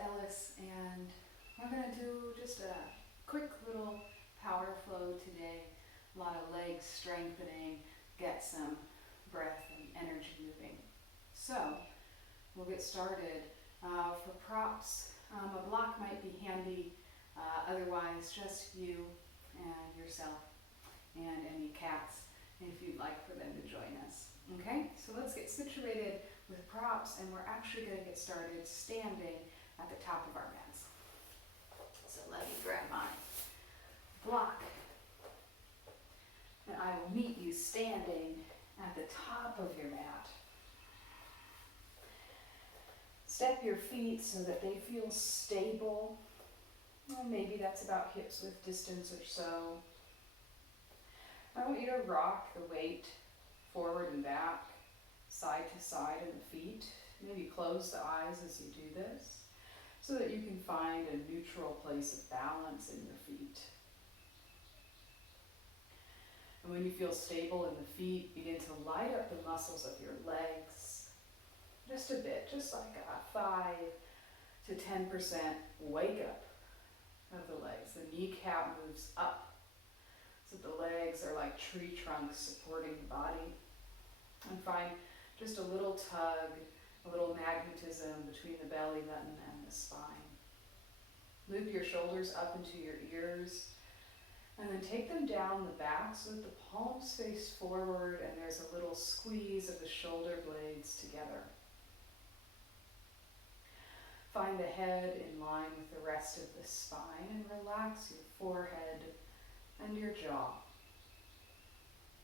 Ellis, and we're going to do just a quick little power flow today. A lot of leg strengthening, get some breath and energy moving. So we'll get started. For props, a block might be handy, otherwise just you and yourself and any cats if you'd like for them to join us. Okay, so let's get situated with props, and we're actually going to get started standing at the top of our mats. So let me grab my block, and I will meet you standing at the top of your mat. Step your feet so that they feel stable. Well, maybe that's about hips width distance or so. I want you to rock the weight forward and back, side to side in the feet. Maybe close the eyes as you do this so that you can find a neutral place of balance in your feet. And when you feel stable in the feet, begin to light up the muscles of your legs. Just a bit, just like a 5 to 10% wake up of the legs. The kneecap moves up so the legs are like tree trunks supporting the body. And find just a little tug, a little magnetism between the belly button and the spine. Loop your shoulders up into your ears, and then take them down the back so that the palms face forward and there's a little squeeze of the shoulder blades together. Find the head in line with the rest of the spine and relax your forehead and your jaw.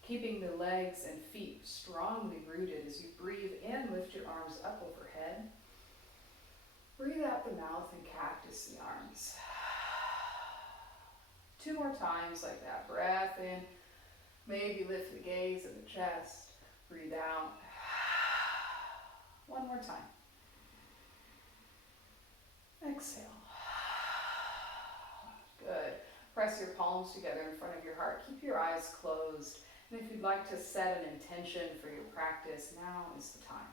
Keeping the legs and feet strongly rooted as you breathe in, lift your arms up overhead. Breathe out the mouth and cactus the arms. 2 more times like that. Breath in. Maybe lift the gaze of the chest. Breathe out. 1 more time. Exhale. Good. Press your palms together in front of your heart. Keep your eyes closed. And if you'd like to set an intention for your practice, now is the time.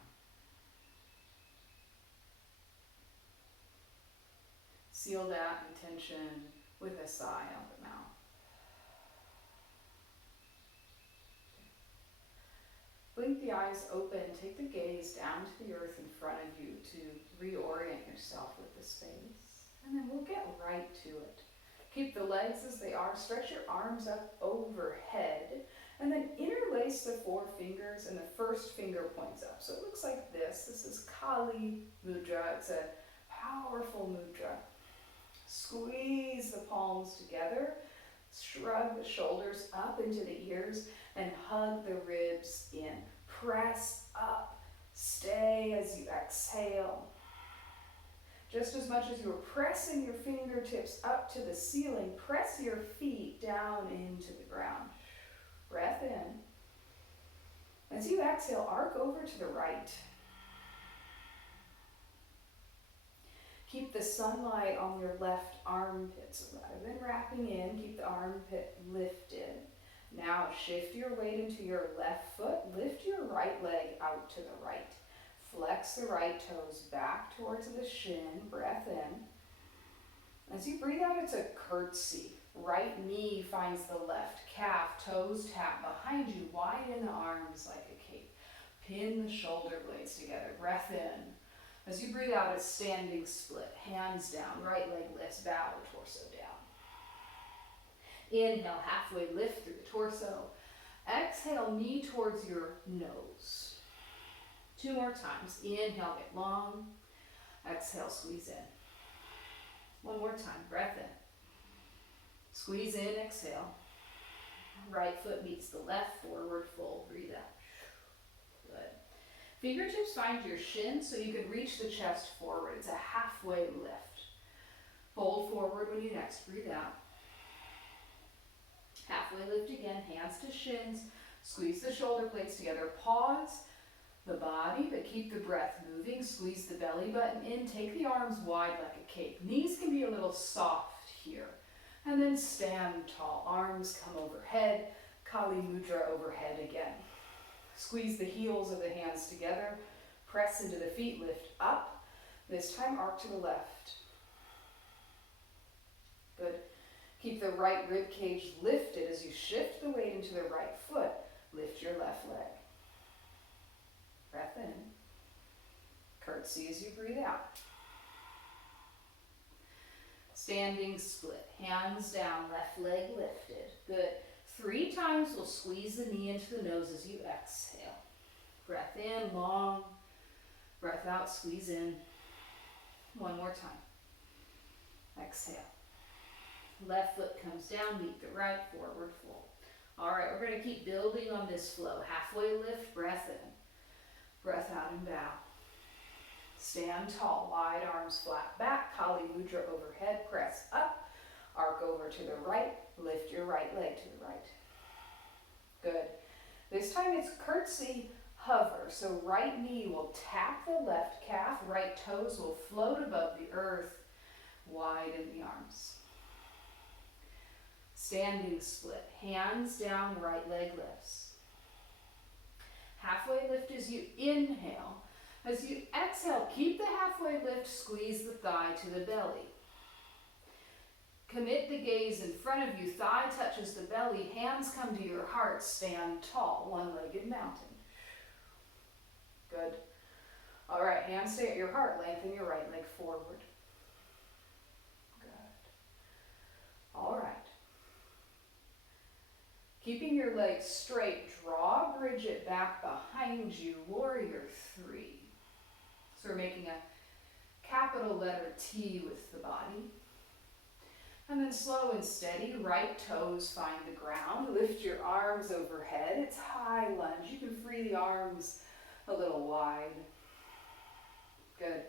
Seal that intention with a sigh out the mouth. Blink the eyes open. Take the gaze down to the earth in front of you to reorient yourself with the space. And then we'll get right to it. Keep the legs as they are. Stretch your arms up overhead. And then interlace the 4 fingers, and the first finger points up. So it looks like this. This is Kali Mudra. It's a powerful mudra. Squeeze the palms together. Shrug the shoulders up into the ears and hug the ribs in. Press up. Stay as you exhale. Just as much as you're pressing your fingertips up to the ceiling, press your feet down into the ground. Breath in. As you exhale, arc over to the right. Keep the sunlight on your left armpit. So rather than wrapping in, keep the armpit lifted. Now shift your weight into your left foot. Lift your right leg out to the right. Flex the right toes back towards the shin. Breath in. As you breathe out, it's a curtsy. Right knee finds the left calf. Toes tap behind you. Widen the arms like a cape. Pin the shoulder blades together. Breath in. As you breathe out, it's standing split. Hands down. Right leg lifts. Bow the torso down. Inhale, halfway lift through the torso. Exhale, knee towards your nose. 2 more times. Inhale, get long. Exhale, squeeze in. 1 more time. Breath in. Squeeze in, exhale. Right foot meets the left, forward fold. Breathe out. Good. Fingertips find your shins so you can reach the chest forward. It's a halfway lift. Fold forward when you next breathe out. Halfway lift again, hands to shins. Squeeze the shoulder blades together. Pause the body, but keep the breath moving. Squeeze the belly button in. Take the arms wide like a cape. Knees can be a little soft here. And then stand tall. Arms come overhead. Kali Mudra overhead again. Squeeze the heels of the hands together. Press into the feet. Lift up. This time arc to the left. Good. Keep the right rib cage lifted as you shift the weight into the right foot. Lift your left leg. Breath in. Curtsy as you breathe out. Standing split. Hands down, left leg lifted. Good. 3 times we'll squeeze the knee into the nose as you exhale. Breath in, long. Breath out, squeeze in. One more time. Exhale. Left foot comes down, meet the right, forward fold. All right, we're going to keep building on this flow. Halfway lift, breath in. Breath out and bow. Stand tall, wide arms flat back, Kali Mudra overhead, press up, arc over to the right, lift your right leg to the right. Good. This time it's curtsy hover, so right knee will tap the left calf, right toes will float above the earth, widen the arms. Standing split, hands down, right leg lifts. Halfway lift as you inhale. As you exhale, keep the halfway lift, squeeze the thigh to the belly. Commit the gaze in front of you, thigh touches the belly, hands come to your heart, stand tall, one-legged mountain. Good. All right, hands stay at your heart, lengthen your right leg forward. Good. All right. Keeping your legs straight, draw Bridget back behind you, warrior 3. So we're making a capital letter T with the body. And then slow and steady, right toes find the ground. Lift your arms overhead. It's high lunge. You can free the arms a little wide. Good.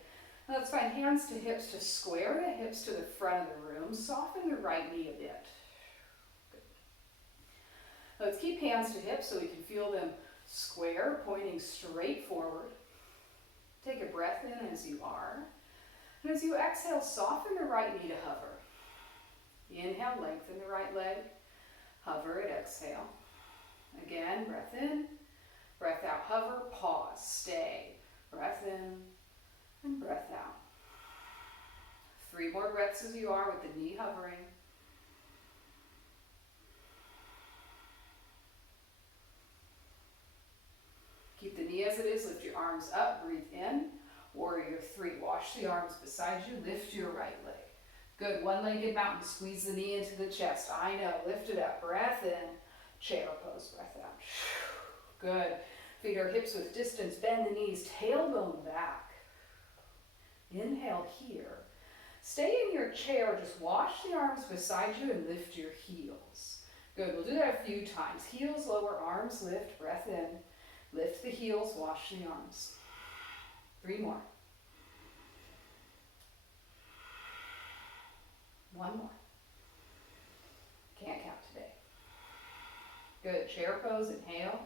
Now let's find hands to hips to square the hips to the front of the room. Soften the right knee a bit. Good. Now let's keep hands to hips so we can feel them square, pointing straight forward. Take a breath in as you are. And as you exhale, soften the right knee to hover. Inhale, lengthen the right leg. Hover at exhale. Again, breath in. Breath out, hover, pause, stay. Breath in and breath out. 3 more breaths as you are with the knee hovering. Keep the knee as it is, lift your arms up, breathe in. Warrior 3, wash the arms beside you, lift your right leg. Good, one-legged mountain, squeeze the knee into the chest. I know, lift it up, breath in, chair pose, breath out. Good, feet are hips with distance, bend the knees, tailbone back. Inhale here. Stay in your chair, just wash the arms beside you and lift your heels. Good, we'll do that a few times. Heels, lower arms, lift, breath in. Lift the heels, wash the arms. 3 more. 1 more. Can't count today. Good, chair pose, inhale.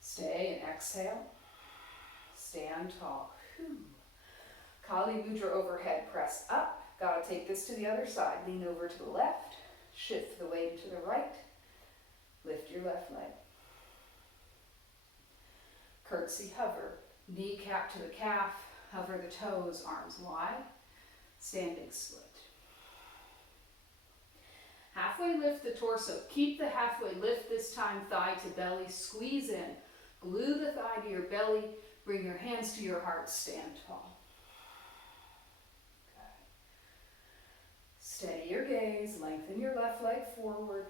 Stay and exhale. Stand tall. Whew. Kali Mudra overhead, press up. Gotta take this to the other side. Lean over to the left. Shift the weight to the right. Lift your left leg. Curtsy hover. Kneecap to the calf. Hover the toes, arms wide. Standing split. Halfway lift the torso. Keep the halfway lift this time, thigh to belly. Squeeze in. Glue the thigh to your belly. Bring your hands to your heart. Stand tall. Okay. Steady your gaze. Lengthen your left leg forward.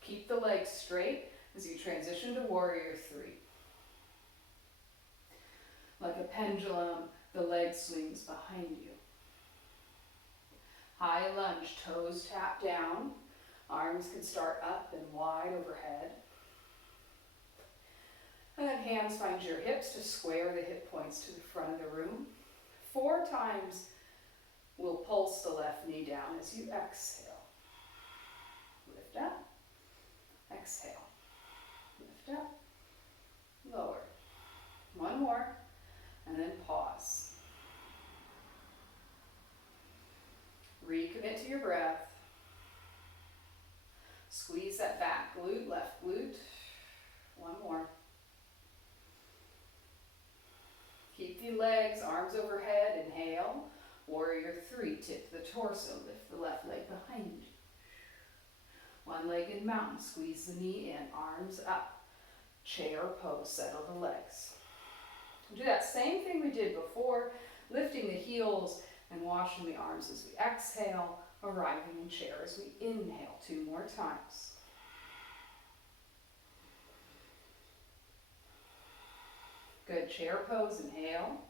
Keep the legs straight as you transition to warrior 3. Like a pendulum, the leg swings behind you. High lunge, toes tap down. Arms can start up and wide overhead. And then hands find your hips to square the hip points to the front of the room. 4 times we'll pulse the left knee down as you exhale. Lift up, exhale. Lift up, lower. 1 more, and then pause. Recommit to your breath. Squeeze that back glute, left glute. 1 more. Keep lengthy legs, arms overhead, inhale. Warrior 3, tip the torso, lift the left leg behind you. One-legged mountain, squeeze the knee in, arms up. Chair pose, settle the legs. We'll do that same thing we did before, lifting the heels and washing the arms as we exhale, arriving in chair as we inhale 2 more times. Good, chair pose, inhale.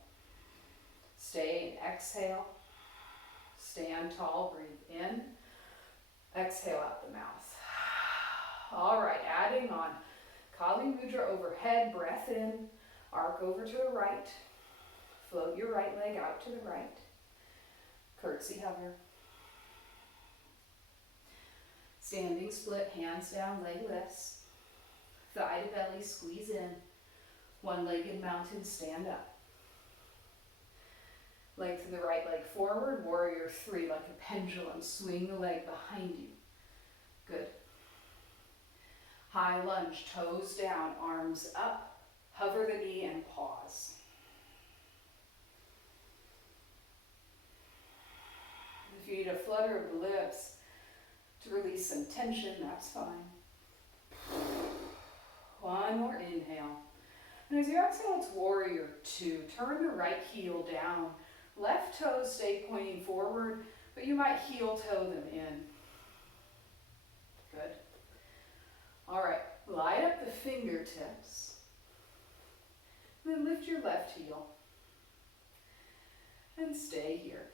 Stay and exhale. Stand tall, breathe in. Exhale out the mouth. All right, adding on Kali Mudra overhead, breath in, arc over to the right. Float your right leg out to the right. Curtsy hover. Standing split, hands down, leg lifts. Thigh to belly, squeeze in. One-legged mountain, stand up. Lengthen the right leg forward, warrior 3, like a pendulum. Swing the leg behind you. Good. High lunge, toes down, arms up. Hover the knee and pause. If you need a flutter of the lips to release some tension, that's fine. One more inhale. And as you exhale, it's warrior 2. Turn the right heel down. Left toes stay pointing forward, but you might heel toe them in. Good. All right, light up the fingertips. And then lift your left heel. And stay here.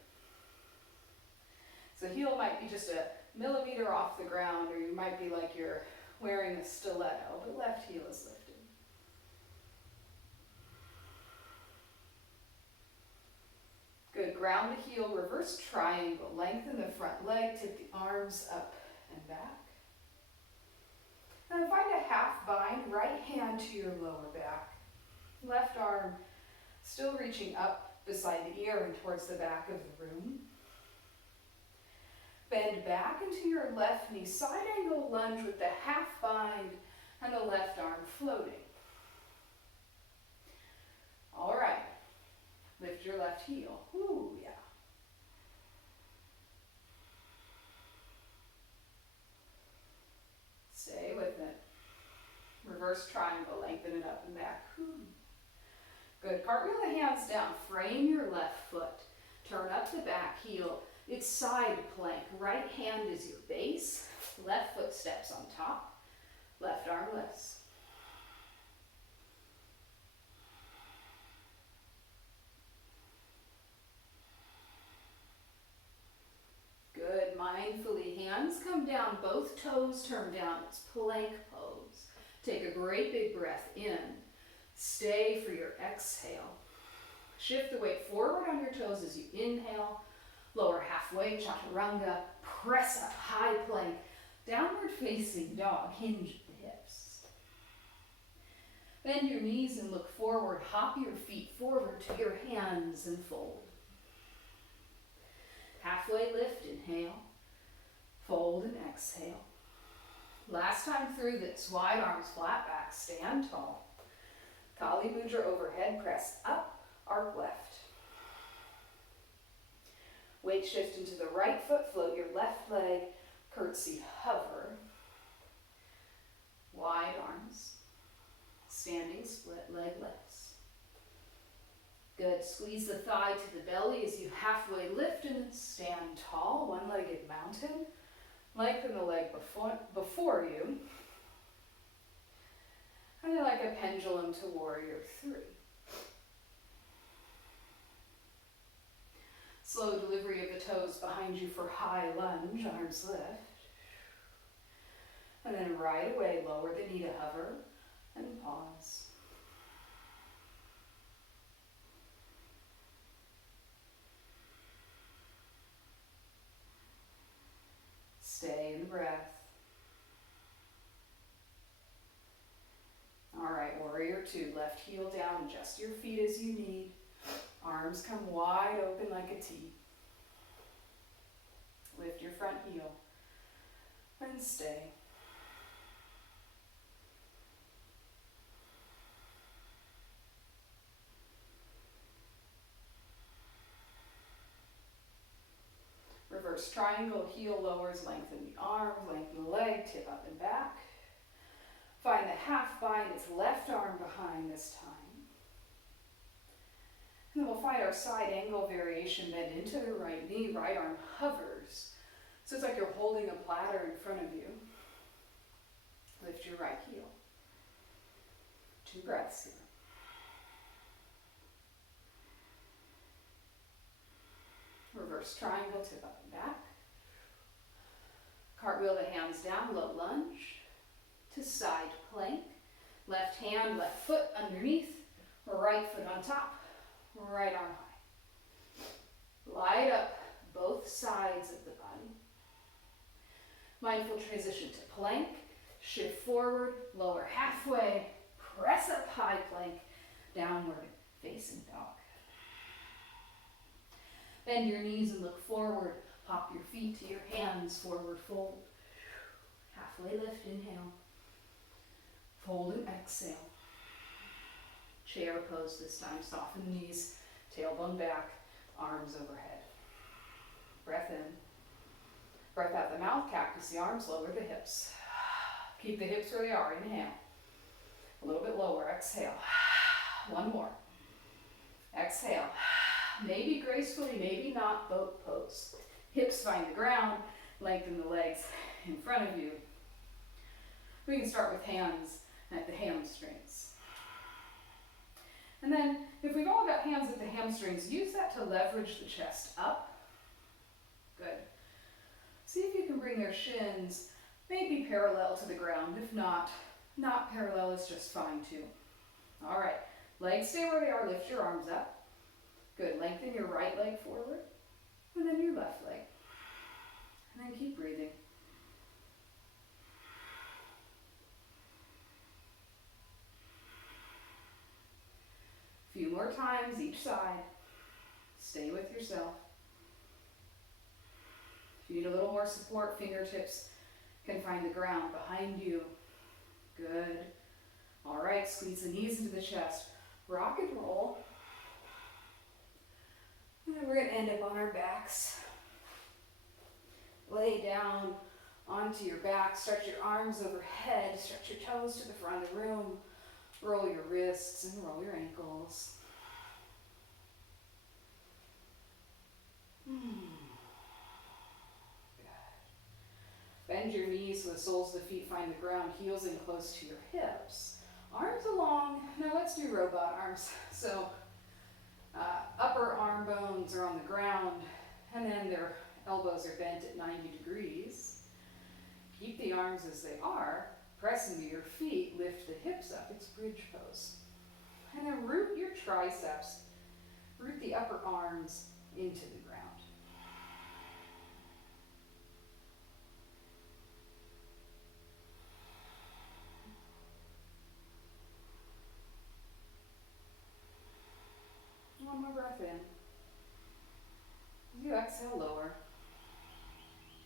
So heel might be just a millimeter off the ground, or you might be like you're wearing a stiletto, but left heel is lifted. Good, ground the heel, reverse triangle. Lengthen the front leg, tip the arms up and back. And find a half bind, right hand to your lower back. Left arm still reaching up beside the ear and towards the back of the room. Bend back into your left knee, side angle lunge with the half bind and the left arm floating. All right. Lift your left heel. Ooh, yeah. Stay with it. Reverse triangle, lengthen it up and back. Ooh. Good. Cartwheel the hands down. Frame your left foot. Turn up the back heel. It's side plank. Right hand is your base. Left foot steps on top. Left arm lifts. Good, mindfully, hands come down, both toes turn down, it's plank pose. Take a great big breath in, stay for your exhale. Shift the weight forward on your toes as you inhale, lower halfway, chaturanga, press up, high plank, downward facing dog, hinge the hips. Bend your knees and look forward, hop your feet forward to your hands and fold. Halfway lift, inhale, fold and exhale. Last time through this, wide arms, flat back, stand tall. Kali Mudra overhead, press up, arc left. Weight shift into the right foot, float your left leg, curtsy hover. Wide arms, standing split, leg lifts. Good, squeeze the thigh to the belly as you halfway lift and stand tall, one-legged mountain. Lengthen the leg before you. And then like a pendulum to warrior 3. Slow delivery of the toes behind you for high lunge, arms lift. And then right away, lower the knee to hover and pause. Stay in the breath. All right, warrior 2, left heel down, adjust your feet as you need. Arms come wide open like a T. Lift your front heel and stay. Reverse triangle, heel lowers, lengthen the arms, lengthen the leg, tip up and back. Find the half bind, it's left arm behind this time. And then we'll find our side angle variation, bend into the right knee, right arm hovers. So it's like you're holding a platter in front of you. Lift your right heel. 2 breaths here. Reverse triangle, tip up and back. Cartwheel the hands down, low lunge to side plank. Left hand, left foot underneath, right foot on top, right arm high. Light up both sides of the body. Mindful transition to plank. Shift forward, lower halfway, press up high plank, downward facing dog. Bend your knees and look forward. Pop your feet to your hands, forward fold. Halfway lift, inhale. Fold and exhale. Chair pose this time. Soften the knees, tailbone back, arms overhead. Breath in. Breath out the mouth, cactus the arms, lower the hips. Keep the hips where they are, inhale. A little bit lower, exhale. One more. Exhale. Maybe gracefully, maybe not, boat pose. Hips find the ground, lengthen the legs in front of you. We can start with hands at the hamstrings. And then, if we've all got hands at the hamstrings, use that to leverage the chest up. Good. See if you can bring your shins maybe parallel to the ground. If not parallel is just fine too. All right, legs stay where they are, lift your arms up. Good, lengthen your right leg forward, and then your left leg. And then keep breathing. A few more times each side. Stay with yourself. If you need a little more support, fingertips can find the ground behind you. Good. All right, squeeze the knees into the chest. Rock and roll. And then we're going to end up on our backs. Lay down onto your back. Stretch your arms overhead. Stretch your toes to the front of the room. Roll your wrists and roll your ankles. Bend your knees so the soles of the feet find the ground, heels in close to your hips. Arms along. Now let's do robot arms. So upper arm bones are on the ground, and then their elbows are bent at 90 degrees. Keep the arms as they are. Press into your feet, lift the hips up. It's bridge pose. And then root your triceps. Root the upper arms into the ground. One more breath in. You exhale, lower.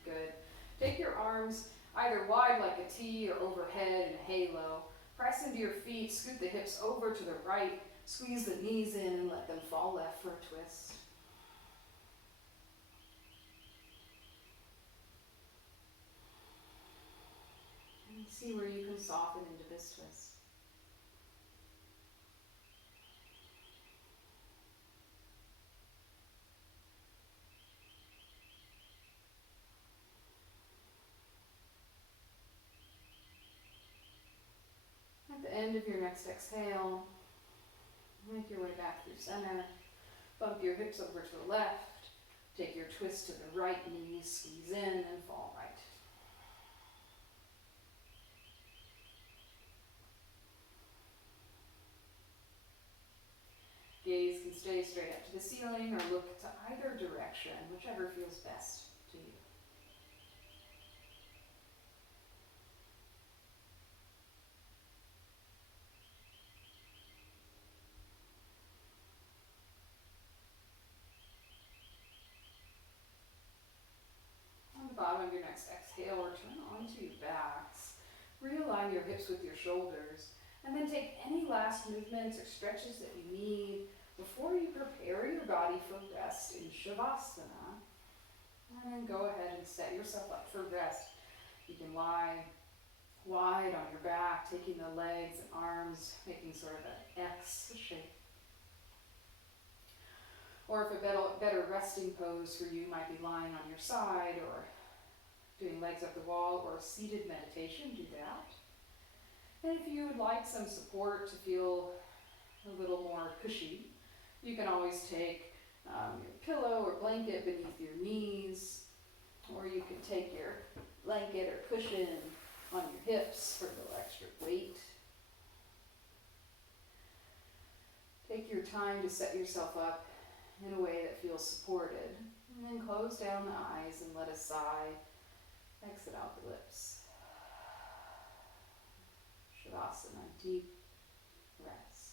Good. Take your arms either wide like a T or overhead in a halo. Press into your feet, scoot the hips over to the right, squeeze the knees in and let them fall left for a twist. And see where you can soften into this twist. At the end of your next exhale, make your way back through center. Bump your hips over to the left. Take your twist to the right knee, squeeze in and fall right. Gaze can stay straight up to the ceiling or look to either direction, whichever feels best to you. On the bottom of your next exhale, return onto your backs. Realign your hips with your shoulders. And then take any last movements or stretches that you need before you prepare your body for rest in Shavasana. And then go ahead and set yourself up for rest. You can lie wide on your back, taking the legs and arms, making sort of an X shape. Or if a better resting pose for you might be lying on your side or doing legs up the wall or seated meditation, do that. And if you would like some support to feel a little more cushy, you can always take your pillow or blanket beneath your knees, or you can take your blanket or cushion on your hips for a little extra weight. Take your time to set yourself up in a way that feels supported, and then close down the eyes and let a sigh exit out the lips. Shavasana, deep rest.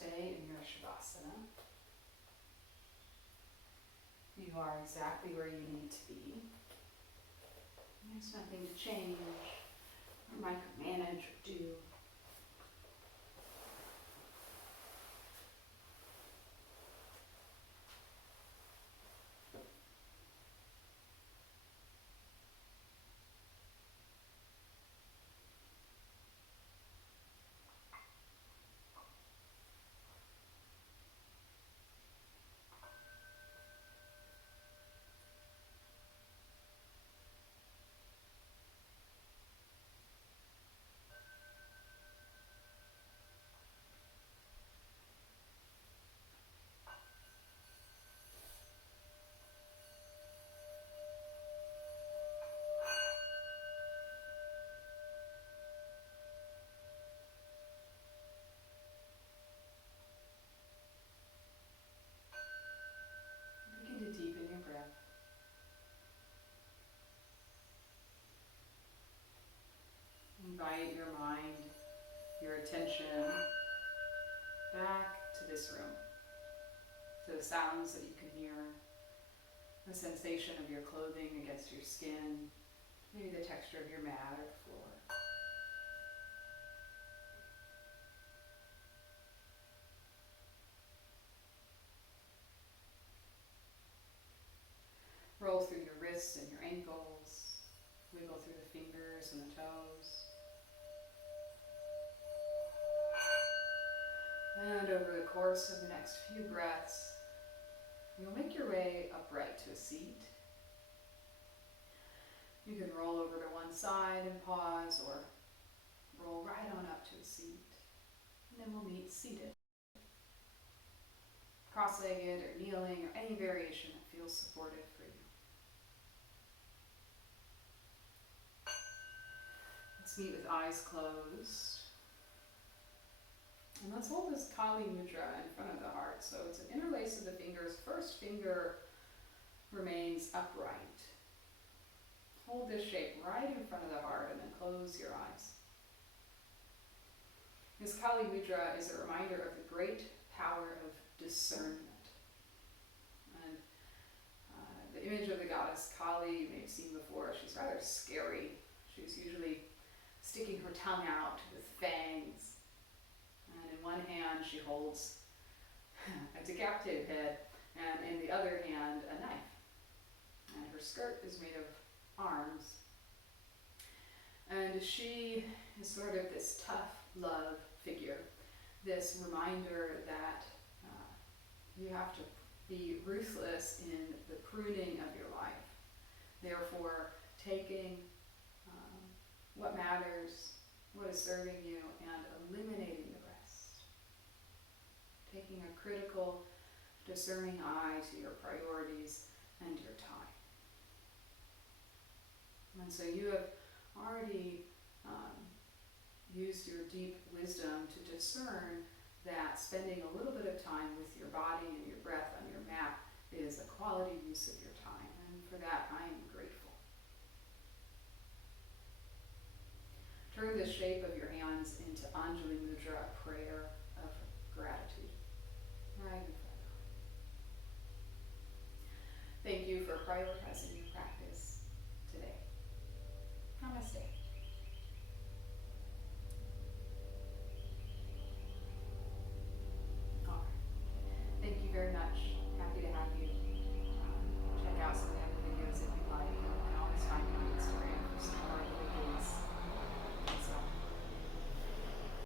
Stay in your Shavasana. You are exactly where you need to be. There's nothing to change or micromanage or do. Begin to deepen your breath. Invite your mind, your attention back to this room, to the sounds that you can hear, the sensation of your clothing against your skin, maybe the texture of your mat or the floor. Roll through your wrists and your ankles, wiggle through the fingers and the toes. And over the course of the next few breaths, you'll make your way upright to a seat. You can roll over to one side and pause, or roll right on up to a seat. And then we'll meet seated. Cross-legged or kneeling or any variation that feels supportive for you. Let's meet with eyes closed. And let's hold this Kali mudra in front of the heart. So it's an interlace of the fingers. First finger remains upright. Hold this shape right in front of the heart and then close your eyes. This Kali mudra is a reminder of the great power of discernment. And the image of the goddess Kali you may have seen before. She's rather scary. She's usually sticking her tongue out with fangs. And in one hand she holds a decapitated head, and in the other hand a knife. And her skirt is made of arms. And she is sort of this tough love figure, this reminder that you have to be ruthless in the pruning of your life. Therefore, taking what matters, what is serving you, and eliminating the rest. Taking a critical, discerning eye to your priorities and your time. And so you have already used your deep wisdom to discern that spending a little bit of time with your body and your breath on your mat is a quality use of your time. And for that, I am grateful. Turn the shape of your hands into Anjali Mudra, prayer.